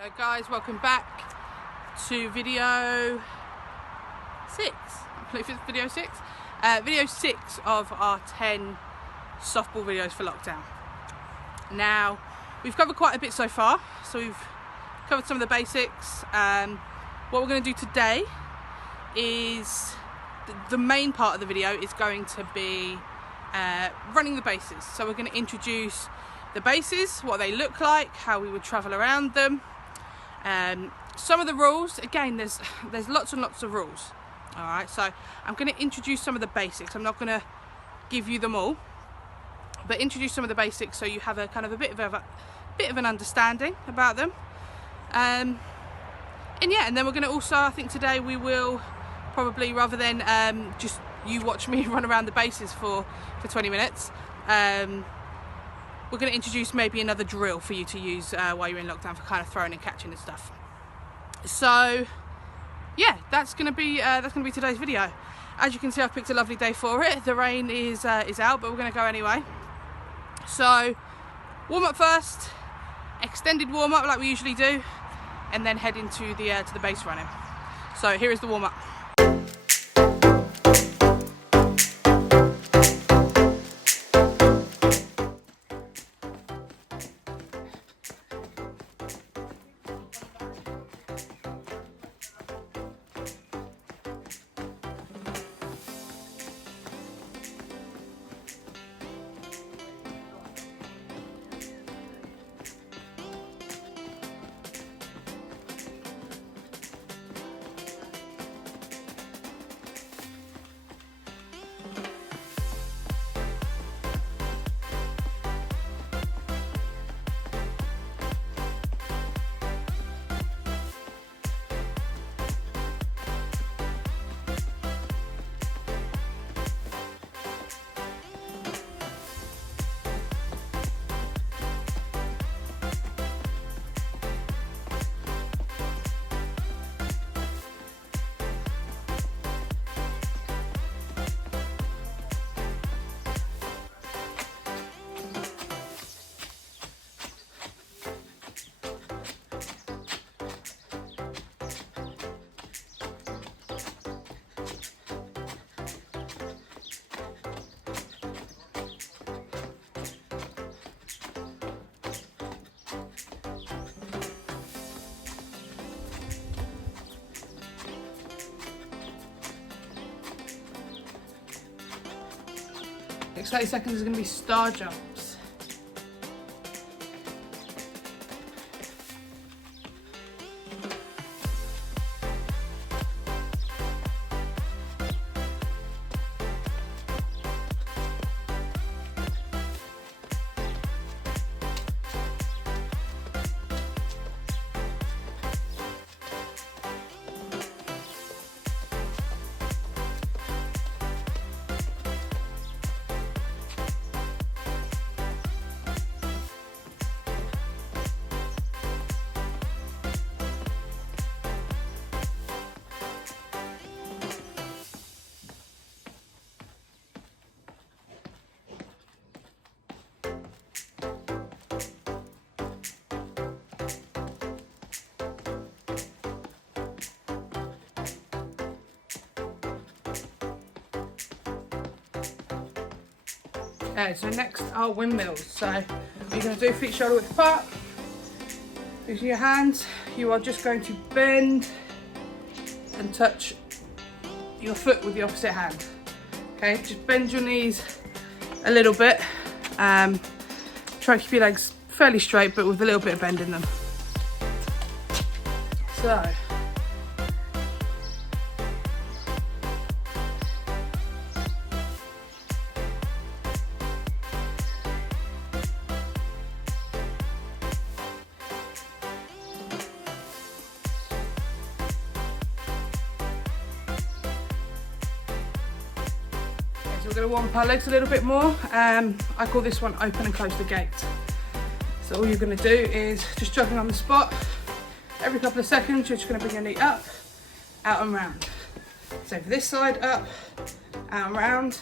Hello guys, welcome back to video 6. I believe it's video 6. Video 6 of our 10 softball videos for lockdown. Now, we've covered quite a bit so far, so we've covered some of the basics. What we're going to do today is the main part of the video is going to be running the bases. So we're going to introduce the bases, what they look like, how we would travel around them. Some of the rules, again, there's lots and lots of rules. All right, so I'm going to introduce some of the basics. I'm not going to give you them all, but introduce some of the basics so you have a kind of a bit of an understanding about them. And then we're going to also, I think today we will probably, rather than just you watch me run around the bases for 20 minutes, we're going to introduce maybe another drill for you to use while you're in lockdown for kind of throwing and catching and stuff. So yeah, that's going to be today's video. As you can see, I've picked a lovely day for it. The rain is out, but we're going to go anyway. So warm up first, extended warm up like we usually do, and then head into the base running. So here is the warm up. Next 30 seconds is going to be star jumps. Okay, so next are windmills. So you're going to do feet shoulder width apart. Using your hands, you are just going to bend and touch your foot with the opposite hand. Okay, just bend your knees a little bit. Try to keep your legs fairly straight, but with a little bit of bend in them. So. So we're going to warm up our legs a little bit more. I call this one open and close the gate. So all you're going to do is just jogging on the spot. Every couple of seconds, you're just going to bring your knee up, out and round. So for this side, up, out and round.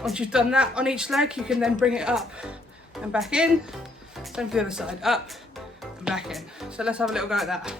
Once you've done that on each leg, you can then bring it up and back in. Same for the other side, up and back in. So let's have a little go at that.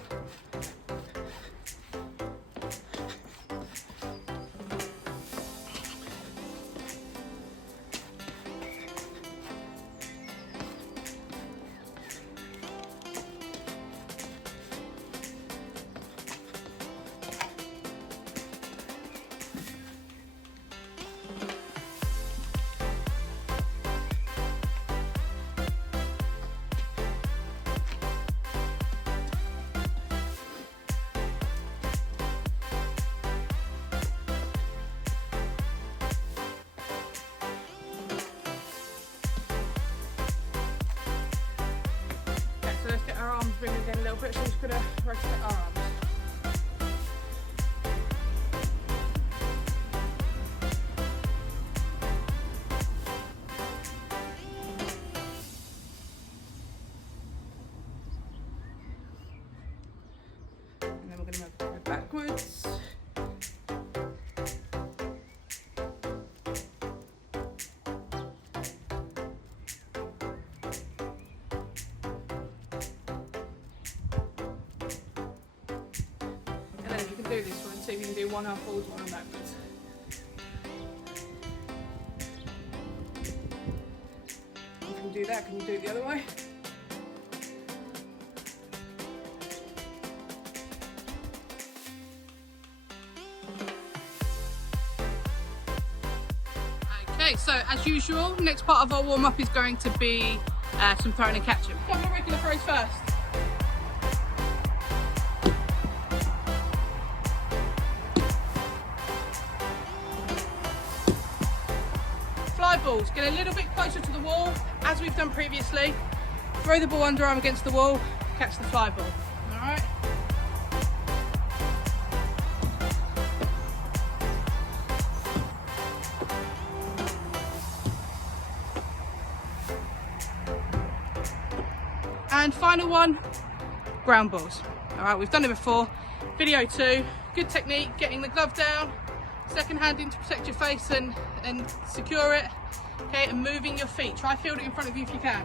So let's get our arms moving again a little bit. So we're just going to rotate our arms. And then we're going to move backwards. And then you can do this one, see if you can do one arm forwards, one arm backwards. If you can do that, can you do it the other way? Okay, so as usual, next part of our warm-up is going to be some throwing and catching. Come on, regular throws first. Fly balls, get a little bit closer to the wall, as we've done previously. Throw the ball underarm against the wall, catch the fly ball. All right. And final one, ground balls. All right, we've done it before. Video 2, good technique, getting the glove down, second hand in to protect your face and secure it. Okay, and moving your feet. Try field it in front of you if you can.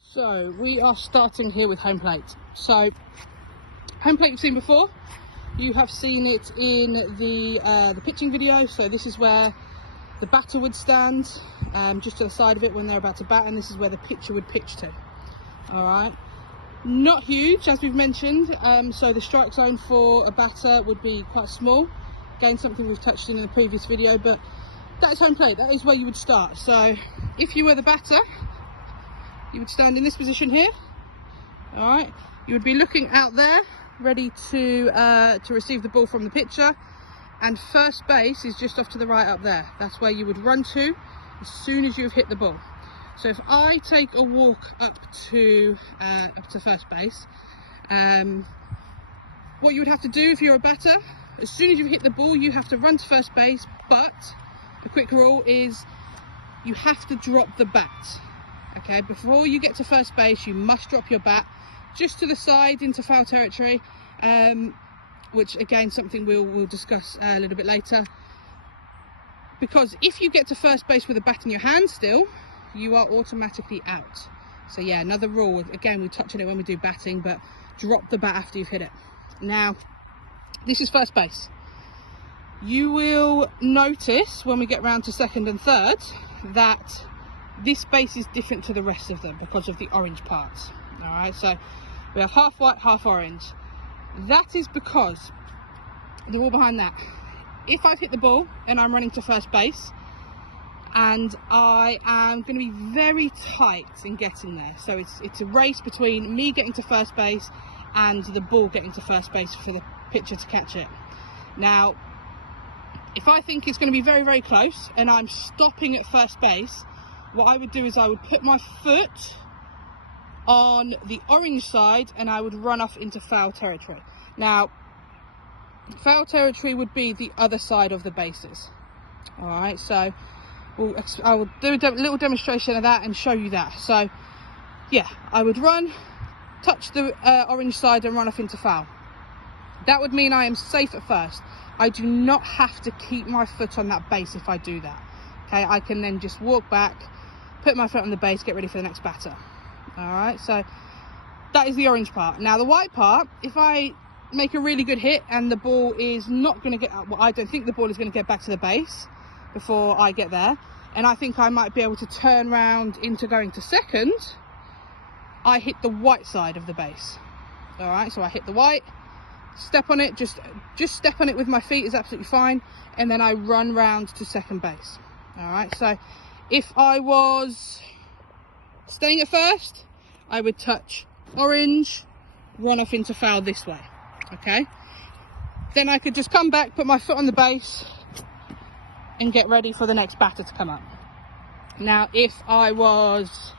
So we are starting here with home plate. So home plate you've seen before. You have seen it in the pitching video. So this is where the batter would stand, just to the side of it when they're about to bat, and this is where the pitcher would pitch to. All right, not huge as we've mentioned. So the strike zone for a batter would be quite small. Again, something we've touched in the previous video, but that is home plate. That is where you would start. So if you were the batter, you would stand in this position here. All right, you would be looking out there, ready to receive the ball from the pitcher, and first base is just off to the right up there. That's where you would run to as soon as you've hit the ball. So if I take a walk up to first base, what you would have to do if you're a batter, as soon as you hit the ball, you have to run to first base, but the quick rule is you have to drop the bat. Okay, before you get to first base, you must drop your bat just to the side into foul territory, which again, something we'll discuss a little bit later. Because if you get to first base with a bat in your hand still, you are automatically out. So yeah, another rule. Again, we touch on it when we do batting, but drop the bat after you've hit it. Now, this is first base. You will notice when we get round to second and third that this base is different to the rest of them because of the orange parts. All right, so we have half white, half orange. That is because the rule behind that, if I've hit the ball and I'm running to first base and I am going to be very tight in getting there, so it's a race between me getting to first base and the ball getting to first base for the pitcher to catch it. Now, if I think it's going to be very, very close and I'm stopping at first base, what I would do is I would put my foot on the orange side and I would run off into foul territory. Now, foul territory would be the other side of the bases. All right, so I will do a little demonstration of that and show you that. So yeah, I would run touch the orange side and run off into foul. That would mean I am safe at first. I do not have to keep my foot on that base if I do that. Okay, I can then just walk back, put my foot on the base, get ready for the next batter. All right, so that is the orange part. Now the white part, if I make a really good hit and the ball is not going to get, well, I don't think the ball is going to get back to the base before I get there, and I think I might be able to turn round into going to second, I hit the white side of the base. All right, so I hit the white, step on it, just step on it with my feet is absolutely fine, and then I run round to second base. All right, so if I was staying at first, I would touch orange, run off into foul this way. Okay, then I could just come back, put my foot on the base and get ready for the next batter to come up. Now if I was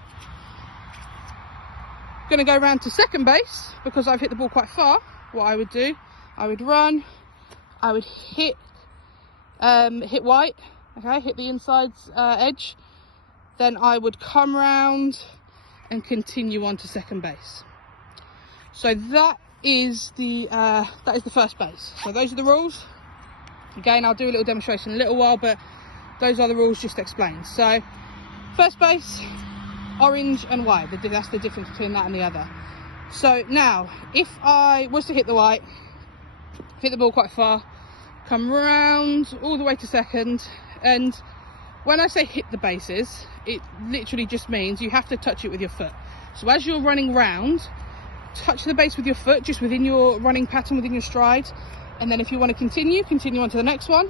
going to go round to second base because I've hit the ball quite far, what I would do, I would run, I would hit white, okay, hit the inside edge, then I would come round and continue on to second base. So that is the first base. So those are the rules. Again, I'll do a little demonstration in a little while, but those are the rules just explained. So first base, orange and white, that's the difference between that and the other. So now if I was to hit the white, hit the ball quite far, come round all the way to second, and when I say hit the bases, it literally just means you have to touch it with your foot. So as you're running round, touch the base with your foot, just within your running pattern, within your stride, and then if you want to continue on to the next one.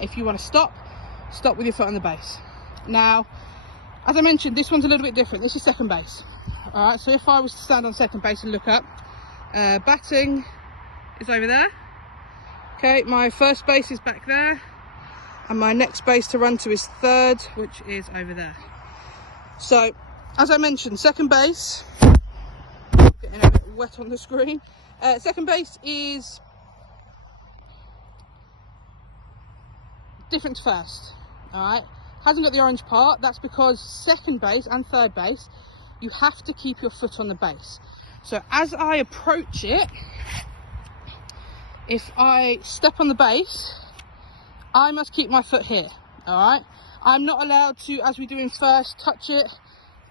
If you want to stop with your foot on the base. Now, as I mentioned, this one's a little bit different. This is second base. All right, so if I was to stand on second base and look up, batting is over there. Okay, my first base is back there, and my next base to run to is third, which is over there. So, as I mentioned, second base, getting a bit wet on the screen. Second base is different to first. All right, hasn't got the orange part. That's because second base and third base, you have to keep your foot on the base. So as I approach it, if I step on the base, I must keep my foot here. All right, I'm not allowed to, as we do in first, touch it,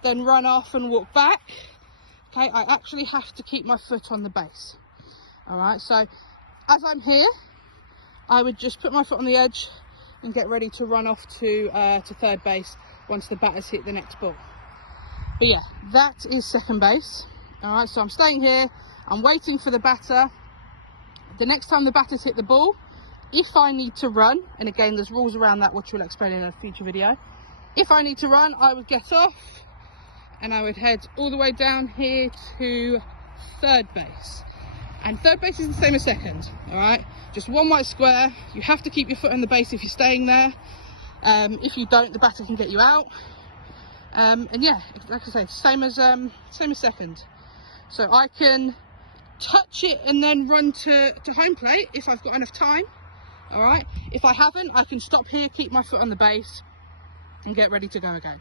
then run off and walk back. Okay, I actually have to keep my foot on the base. All right, so as I'm here, I would just put my foot on the edge and get ready to run off to third base once the batter's hit the next ball. But yeah, that is second base. All right, so I'm staying here, I'm waiting for the batter. The next time the batter's hit the ball, if I need to run, and again there's rules around that which we'll explain in a future video, if I need to run, I would get off and I would head all the way down here to third base. And third base is the same as second. All right, just one white square. You have to keep your foot on the base if you're staying there. If you don't, the batter can get you out. And yeah, like I say, same as second. So I can touch it and then run to home plate if I've got enough time. All right, if I haven't, I can stop here, keep my foot on the base and get ready to go again.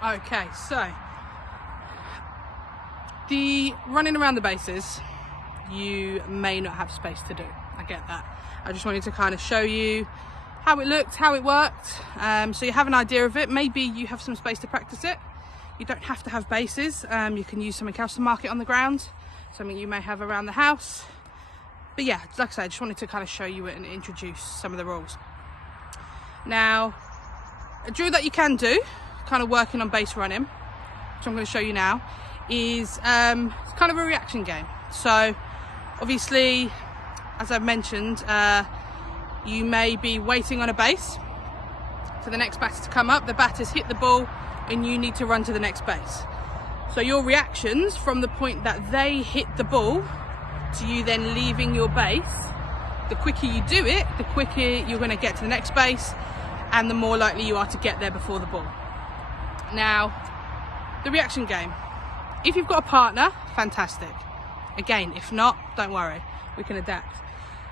Okay, so the running around the bases, you may not have space to do. I get that. I just wanted to kind of show you how it looked, how it worked, so you have an idea of it. Maybe you have some space to practice it. You don't have to have bases. You can use something else to mark it on the ground, something you may have around the house. But yeah, like I said, I just wanted to kind of show you it and introduce some of the rules. Now, a drill that you can do, kind of working on base running, which I'm going to show you now, is it's kind of a reaction game. So obviously, as I've mentioned, you may be waiting on a base for the next batter to come up. The batter's hit the ball and you need to run to the next base. So your reactions from the point that they hit the ball to you then leaving your base, the quicker you do it, the quicker you're going to get to the next base, and the more likely you are to get there before the ball. Now, the reaction game. If you've got a partner, fantastic. Again, if not, don't worry, we can adapt.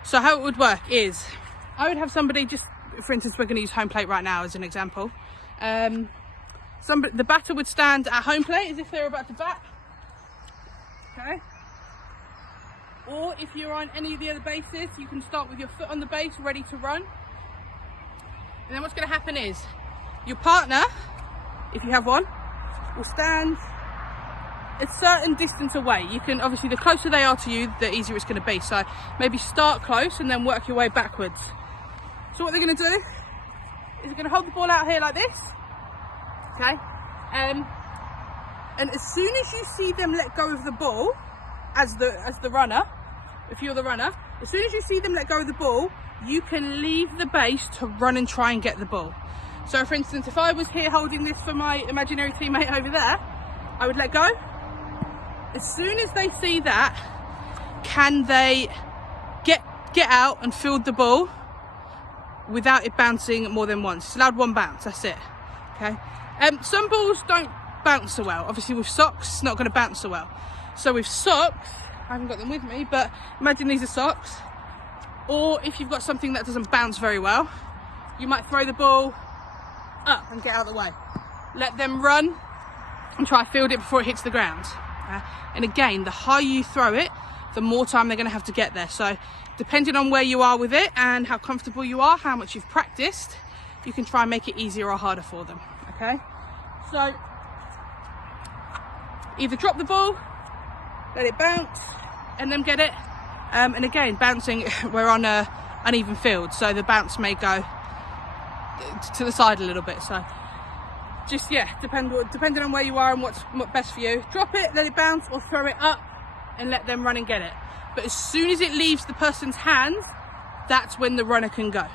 So how it would work is, I would have somebody, just for instance, we're going to use home plate right now as an example. The batter would stand at home plate as if they're about to bat. Okay. Or if you're on any of the other bases, you can start with your foot on the base, ready to run. And then what's going to happen is, your partner, if you have one, will stand a certain distance away. You can, obviously, the closer they are to you, the easier it's going to be. So maybe start close and then work your way backwards. So what they're going to do is they're going to hold the ball out here like this. Okay. And as soon as you see them let go of the ball, as the runner, if you're the runner, as soon as you see them let go of the ball, you can leave the base to run and try and get the ball. So for instance, if I was here holding this for my imaginary teammate over there, I would let go. As soon as they see that, can they get out and field the ball without it bouncing more than once? It's allowed one bounce, that's it. Okay. Some balls don't bounce so well. Obviously with socks, it's not going to bounce so well. So with socks, I haven't got them with me, but imagine these are socks. Or if you've got something that doesn't bounce very well, you might throw the ball up and get out of the way. Let them run and try to field it before it hits the ground. And again, the higher you throw it, the more time they're going to have to get there. So depending on where you are with it and how comfortable you are, how much you've practiced, you can try and make it easier or harder for them. Okay, so either drop the ball, let it bounce, and then get it. And again, bouncing, we're on a uneven field, so the bounce may go to the side a little bit. So just, yeah, depending on where you are and what's best for you. Drop it, let it bounce, or throw it up and let them run and get it. But as soon as it leaves the person's hands, that's when the runner can go.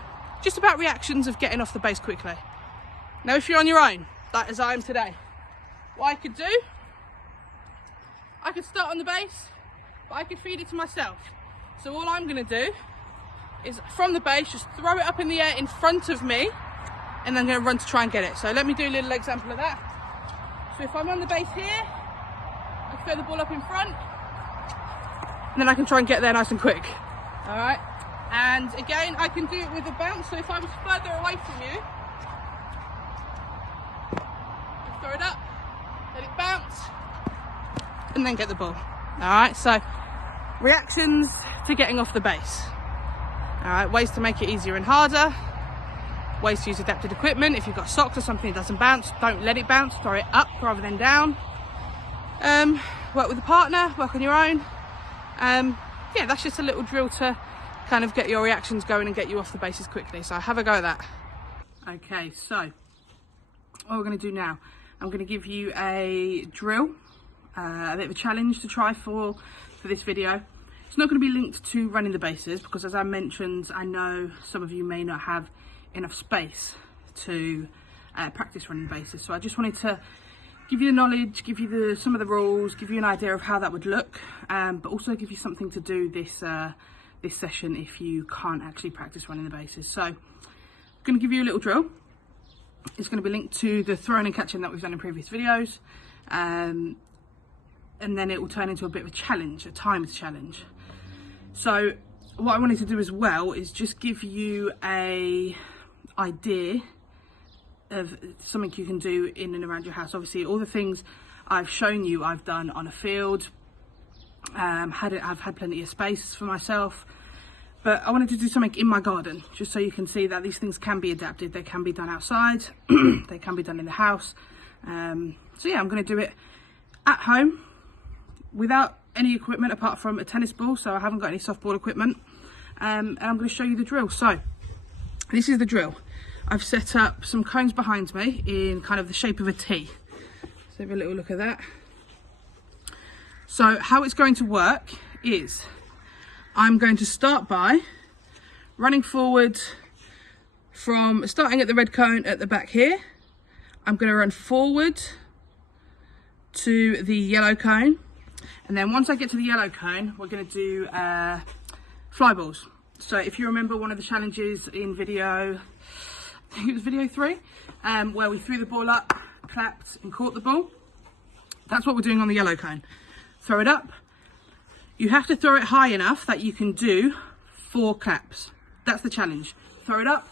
Just about reactions of getting off the base quickly. Now, if you're on your own, like as I am today, what I could do, I could start on the base, but I could feed it to myself. So all I'm going to do is from the base, just throw it up in the air in front of me, and then I'm going to run to try and get it. So let me do a little example of that. So if I'm on the base here, I throw the ball up in front, and then I can try and get there nice and quick. All right. And again, I can do it with a bounce. So if I was further away from you, throw it up, let it bounce, and then get the ball. All right, so reactions to getting off the base. All right, ways to make it easier and harder, ways to use adapted equipment. If you've got socks or something that doesn't bounce, don't let it bounce, throw it up rather than down. Work with a partner, work on your own. Yeah, that's just a little drill to kind of get your reactions going and get you off the bases quickly. So have a go at that. Okay, so what we're going to do now, I'm going to give you a drill, a bit of a challenge to try for this video. It's not going to be linked to running the bases because, as I mentioned, I know some of you may not have enough space to practice running the bases. So I just wanted to give you the knowledge, give you some of the rules, give you an idea of how that would look, but also give you something to do this session if you can't actually practice running the bases. So I'm going to give you a little drill. It's going to be linked to the throwing and catching that we've done in previous videos, and then it will turn into a bit of a challenge, a timed challenge. So what I wanted to do as well is just give you a idea of something you can do in and around your house. Obviously all the things I've shown you I've done on a field. I've had plenty of space for myself, but I wanted to do something in my garden just so you can see that these things can be adapted. They can be done outside, they can be done in the house. So yeah, I'm going to do it at home without any equipment apart from a tennis ball, so I haven't got any softball equipment. And I'm going to show you the drill. So this is the drill. I've set up some cones behind me in kind of the shape of a T. Let's have a little look at that. So how it's going to work is I'm going to start by running forward from starting at the red cone at the back here. I'm going to run forward to the yellow cone, and then once I get to the yellow cone, we're going to do fly balls. So if you remember one of the challenges in video, I think it was video 3, where we threw the ball up, clapped and caught the ball, that's what we're doing on the yellow cone. Throw it up. You have to throw it high enough that you can do 4 claps. That's the challenge. Throw it up,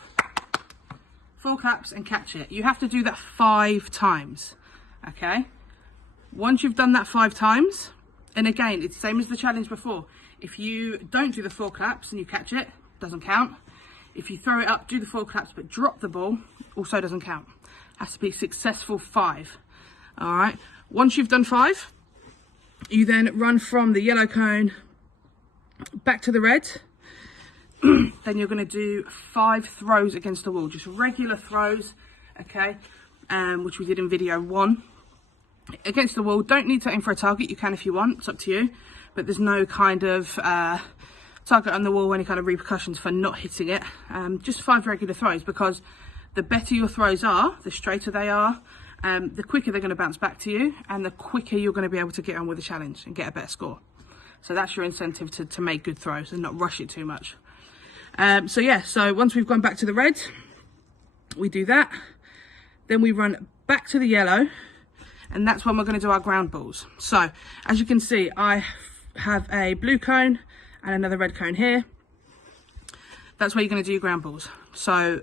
4 claps and catch it. You have to do that 5 times, okay? Once you've done that 5 times, and again, it's the same as the challenge before. If you don't do the 4 claps and you catch it, doesn't count. If you throw it up, do the 4 claps, but drop the ball, also doesn't count. Has to be successful 5. All right. Once you've done 5, you then run from the yellow cone back to the red. Then you're going to do 5 throws against the wall, just regular throws, okay, which we did in video 1. Against the wall, don't need to aim for a target. You can if you want, it's up to you, but there's no kind of target on the wall, any kind of repercussions for not hitting it. Just 5 regular throws, because the better your throws are, the straighter they are, the quicker they're going to bounce back to you, and the quicker you're going to be able to get on with the challenge and get a better score. So that's your incentive to make good throws and not rush it too much. So yeah, so once we've gone back to the red, we do that. Then we run back to the yellow, and that's when we're going to do our ground balls. So as you can see, I have a blue cone and another red cone here. That's where you're going to do your ground balls. So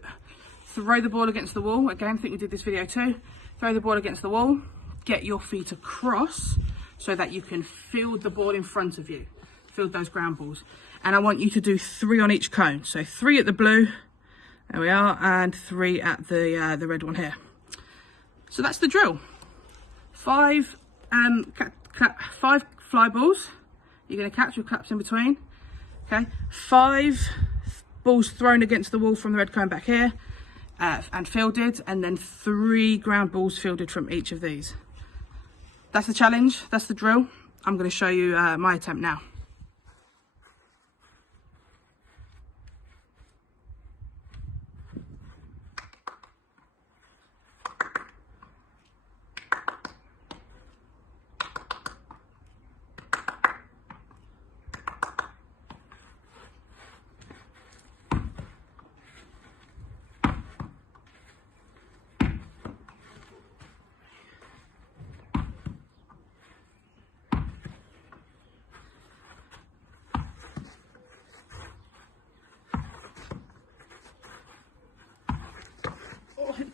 throw the ball against the wall. Again, I think we did this video too. Throw the ball against the wall, get your feet across so that you can field the ball in front of you. Field those ground balls. And I want you to do 3 on each cone. So 3 at the blue, there we are, and 3 at the red one here. So that's the drill. 5 fly balls you're going to catch with claps in between. Okay, 5 balls thrown against the wall from the red cone back here and fielded, and then 3 ground balls fielded from each of these. That's the challenge, that's the drill. I'm going to show you my attempt now.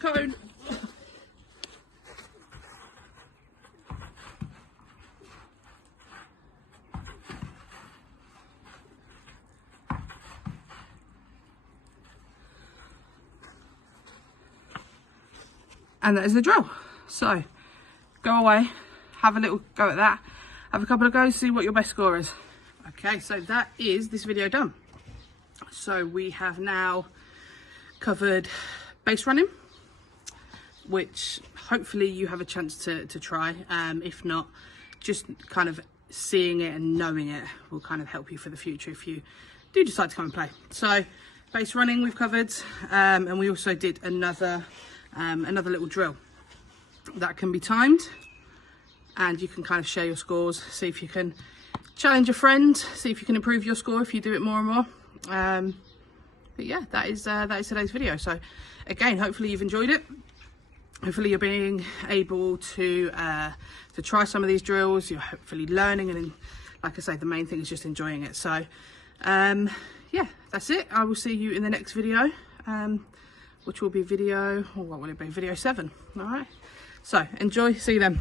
Cone. And that is the drill. So go away, have a little go at that, have a couple of goes, see what your best score is. Okay, so that is this video done. So we have now covered base running, which hopefully you have a chance to try. If not, just kind of seeing it and knowing it will kind of help you for the future if you do decide to come and play. So base running we've covered, and we also did another little drill that can be timed, and you can kind of share your scores, see if you can challenge a friend, see if you can improve your score if you do it more and more. But yeah, that is today's video. So again, hopefully you've enjoyed it. Hopefully you're being able to try some of these drills. You're hopefully learning, and like I say, the main thing is just enjoying it. So yeah, that's it. I will see you in the next video, which will be video, or what will it be? Video 7. All right. So enjoy. See you then.